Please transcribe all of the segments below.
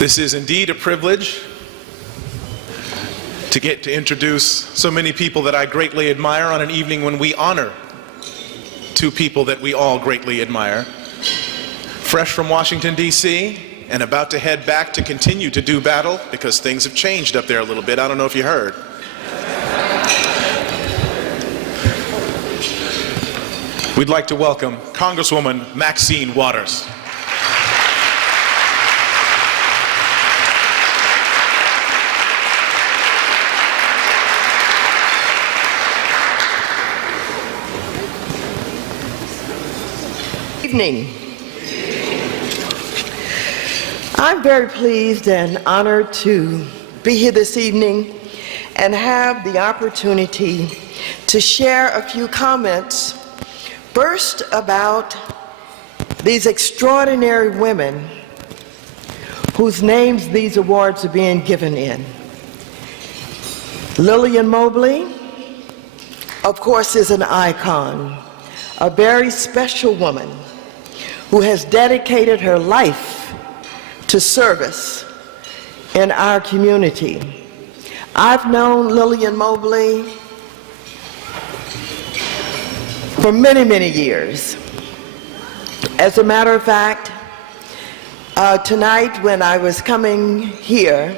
This is indeed a privilege to get to introduce so many people that I greatly admire on an evening when we honor two people that we all greatly admire. Fresh from Washington, D.C., and about to head back to continue to do battle because things have changed up there a little bit. I don't know if you heard. We'd like to welcome Congresswoman Maxine Waters. Evening. I'm very pleased and honored to be here this evening and have the opportunity to share a few comments, first about these extraordinary women whose names these awards are being given in. Lillian Mobley, of course, is an icon, a very special woman who has dedicated her life to service in our community. I've known Lillian Mobley for many, many years. As a matter of fact, tonight when I was coming here,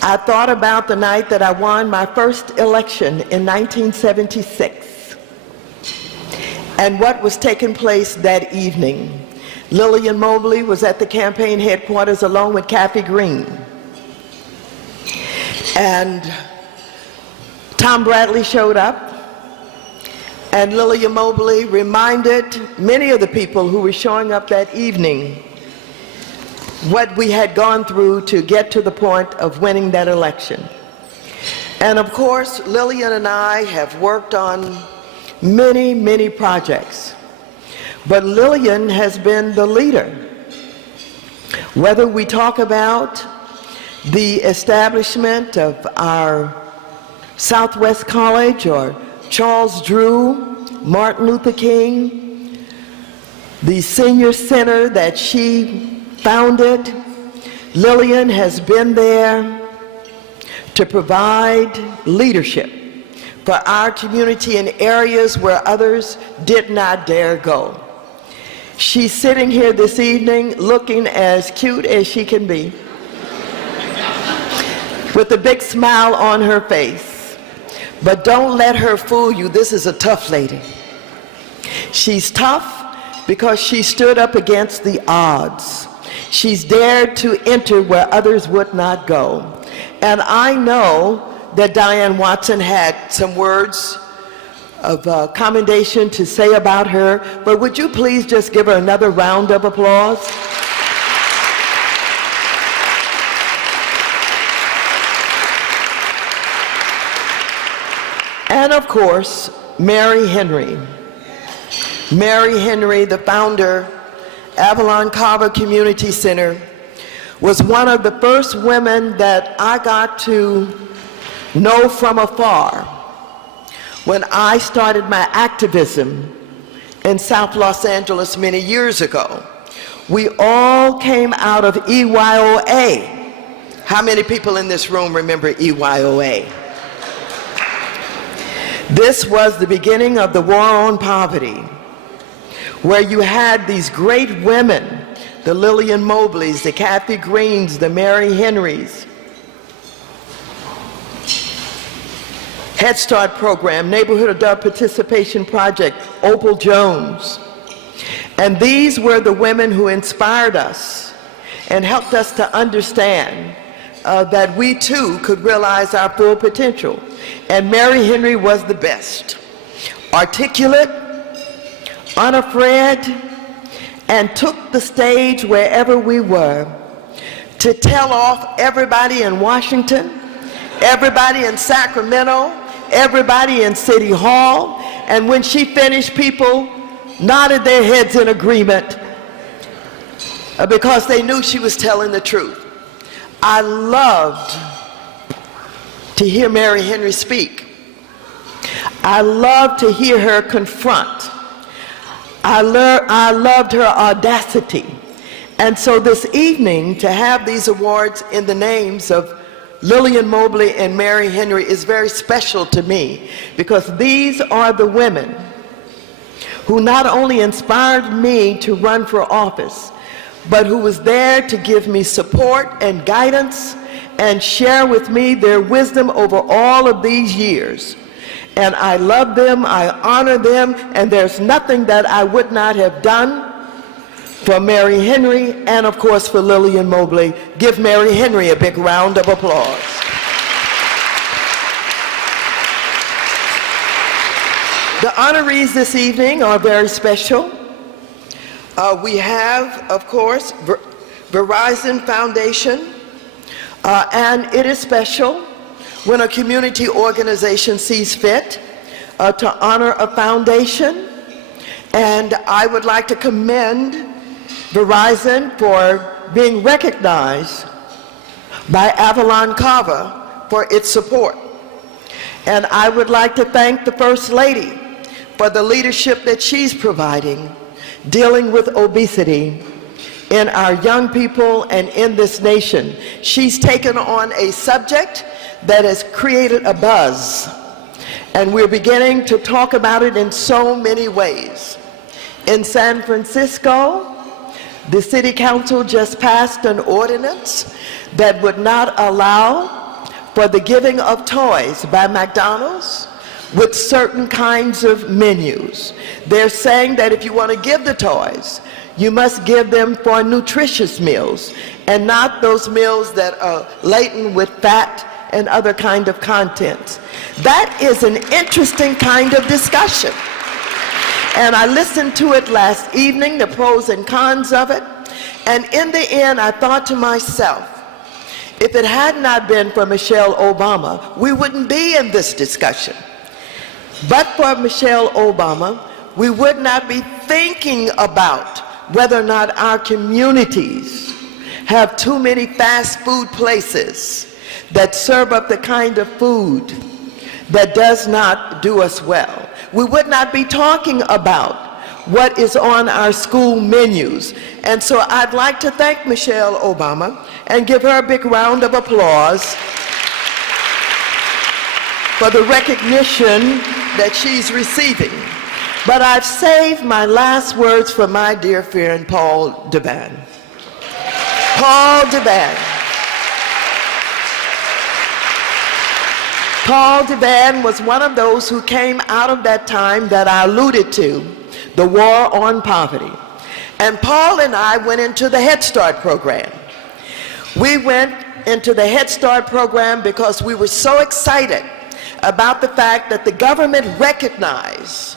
I thought about the night that I won my first election in 1976. And what was taking place that evening. Lillian Mobley was at the campaign headquarters along with Kathy Green. And Tom Bradley showed up, and Lillian Mobley reminded many of the people who were showing up that evening what we had gone through to get to the point of winning that election. And of course, Lillian and I have worked on many, many projects. But Lillian has been the leader. Whether we talk about the establishment of our Southwest College or Charles Drew, Martin Luther King, the senior center that she founded, Lillian has been there to provide leadership for our community in areas where others did not dare go. She's sitting here this evening looking as cute as she can be, with a big smile on her face. But don't let her fool you. This is a tough lady. She's tough because she stood up against the odds. She's dared to enter where others would not go. And I know that Diane Watson had some words of commendation to say about her, but would you please just give her another round of applause? And of course, Mary Henry. Mary Henry, the founder, Avalon Carver Community Center, was one of the first women that I got to know from afar when I started my activism in South Los Angeles many years ago. We all came out of EYOA. How many people in this room remember EYOA? This was the beginning of the war on poverty, where you had these great women, the Lillian Mobleys, the Kathy Greens, the Mary Henrys, Head Start program, Neighborhood Adult Participation Project, Opal Jones. And these were the women who inspired us and helped us to understand that we too could realize our full potential. And Mary Henry was the best. Articulate, unafraid, and took the stage wherever we were to tell off everybody in Washington, everybody in Sacramento, everybody in City Hall, and when she finished, people nodded their heads in agreement because they knew she was telling the truth. I loved to hear Mary Henry speak. I loved to hear her confront. I loved her audacity And so this evening, to have these awards in the names of Lillian Mobley and Mary Henry is very special to me, because these are the women who not only inspired me to run for office, but who was there to give me support and guidance and share with me their wisdom over all of these years. And I love them, I honor them, and there's nothing that I would not have done for Mary Henry and, of course, for Lillian Mobley. Give Mary Henry a big round of applause. The honorees this evening are very special. We have, of course, Verizon Foundation, and it is special when a community organization sees fit to honor a foundation. And I would like to commend Verizon for being recognized by Avalon Carver for its support. And I would like to thank the First Lady for the leadership that she's providing, dealing with obesity in our young people and in this nation. She's taken on a subject that has created a buzz, and we're beginning to talk about it in so many ways. In San Francisco, the City Council just passed an ordinance that would not allow for the giving of toys by McDonald's with certain kinds of menus. They're saying that if you want to give the toys, you must give them for nutritious meals and not those meals that are laden with fat and other kind of contents. That is an interesting kind of discussion. And I listened to it last evening, the pros and cons of it. And in the end, I thought to myself, if it had not been for Michelle Obama, we wouldn't be in this discussion. But for Michelle Obama, we would not be thinking about whether or not our communities have too many fast food places that serve up the kind of food that does not do us well. We would not be talking about what is on our school menus. And so I'd like to thank Michelle Obama and give her a big round of applause for the recognition that she's receiving. But I've saved my last words for my dear friend, Paul DeBan. Paul DeBan. Paul DeBan was one of those who came out of that time that I alluded to, the war on poverty. And Paul and I went into the Head Start program. We went into the Head Start program because we were so excited about the fact that the government recognized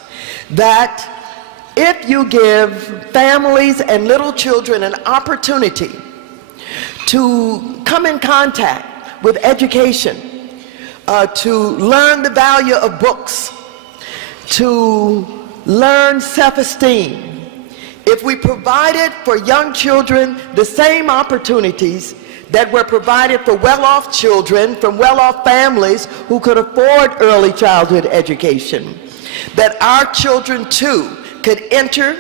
that if you give families and little children an opportunity to come in contact with education, to learn the value of books, to learn self-esteem, if we provided for young children the same opportunities that were provided for well-off children from well-off families who could afford early childhood education, that our children too could enter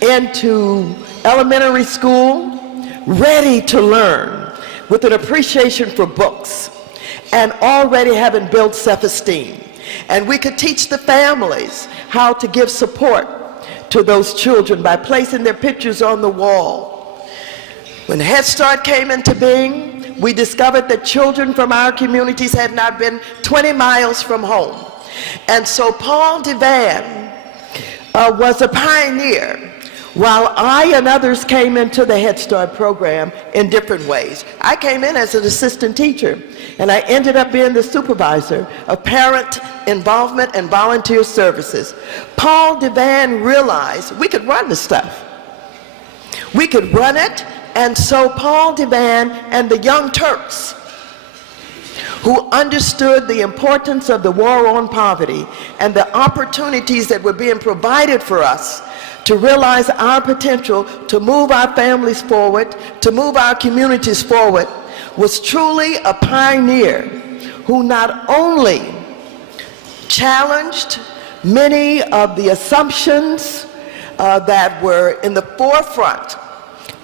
into elementary school ready to learn with an appreciation for books and already having built self-esteem. And we could teach the families how to give support to those children by placing their pictures on the wall. When Head Start came into being, we discovered that children from our communities had not been 20 miles from home. And so Paul DeVan was a pioneer, while I and others came into the Head Start program in different ways. I came in as an assistant teacher, and I ended up being the supervisor of parent involvement and volunteer services. Paul DeVan realized we could run the stuff. We could run it, and so Paul DeVan and the Young Turks, who understood the importance of the war on poverty and the opportunities that were being provided for us to realize our potential to move our families forward, to move our communities forward, was truly a pioneer who not only challenged many of the assumptions that were in the forefront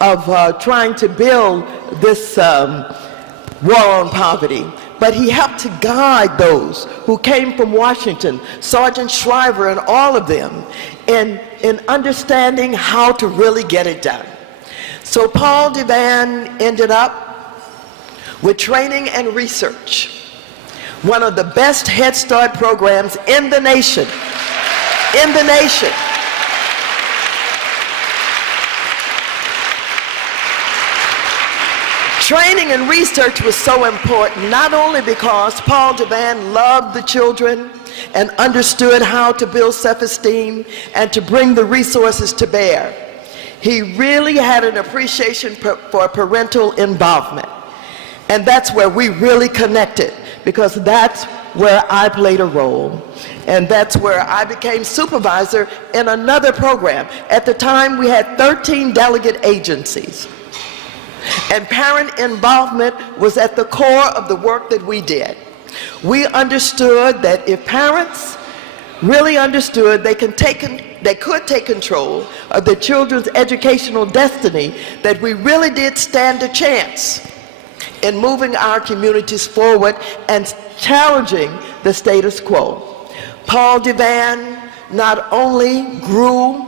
of trying to build this war on poverty. But he helped to guide those who came from Washington, Sergeant Shriver and all of them, in understanding how to really get it done. So Paul DeVan ended up with training and research, one of the best Head Start programs in the nation. In the nation. Training and research was so important, not only because Paul DeVan loved the children and understood how to build self-esteem and to bring the resources to bear. He really had an appreciation for parental involvement. And that's where we really connected, because that's where I played a role. And that's where I became supervisor in another program. At the time, we had 13 delegate agencies. And parent involvement was at the core of the work that we did. We understood that if parents really understood they could take control of their children's educational destiny, that we really did stand a chance in moving our communities forward and challenging the status quo. Paul DeVan not only grew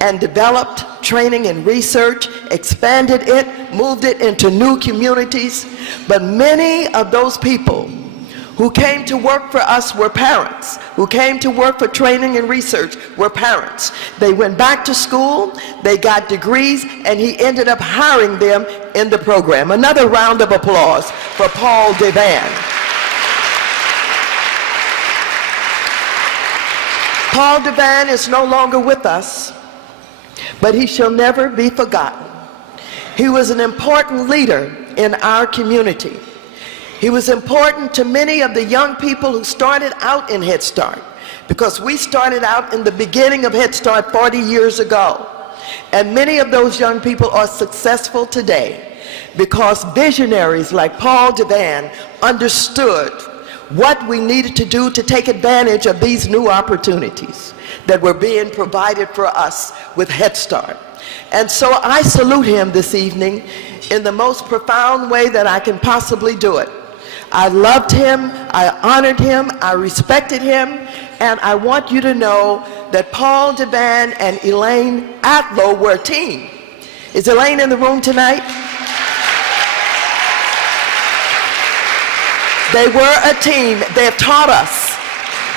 and developed training and research, expanded it, moved it into new communities, but many of those people who came to work for us were parents, who came to work for training and research were parents. They went back to school, they got degrees, and he ended up hiring them in the program. Another round of applause for Paul DeVan. Paul DeVan is no longer with us, but he shall never be forgotten. He was an important leader in our community. He was important to many of the young people who started out in Head Start, because we started out in the beginning of Head Start 40 years ago. And many of those young people are successful today because visionaries like Paul DeVan understood what we needed to do to take advantage of these new opportunities that were being provided for us with Head Start. And so I salute him this evening in the most profound way that I can possibly do it. I loved him, I honored him, I respected him, and I want you to know that Paul DeVan and Elaine Atlow were a team. Is Elaine in the room tonight? They were a team. They've taught us.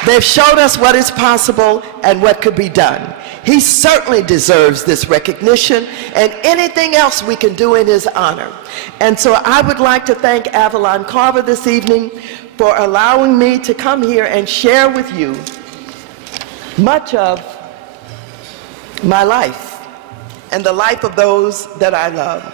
They've showed us what is possible and what could be done. He certainly deserves this recognition and anything else we can do in his honor. And so I would like to thank Avalon Carver this evening for allowing me to come here and share with you much of my life and the life of those that I love.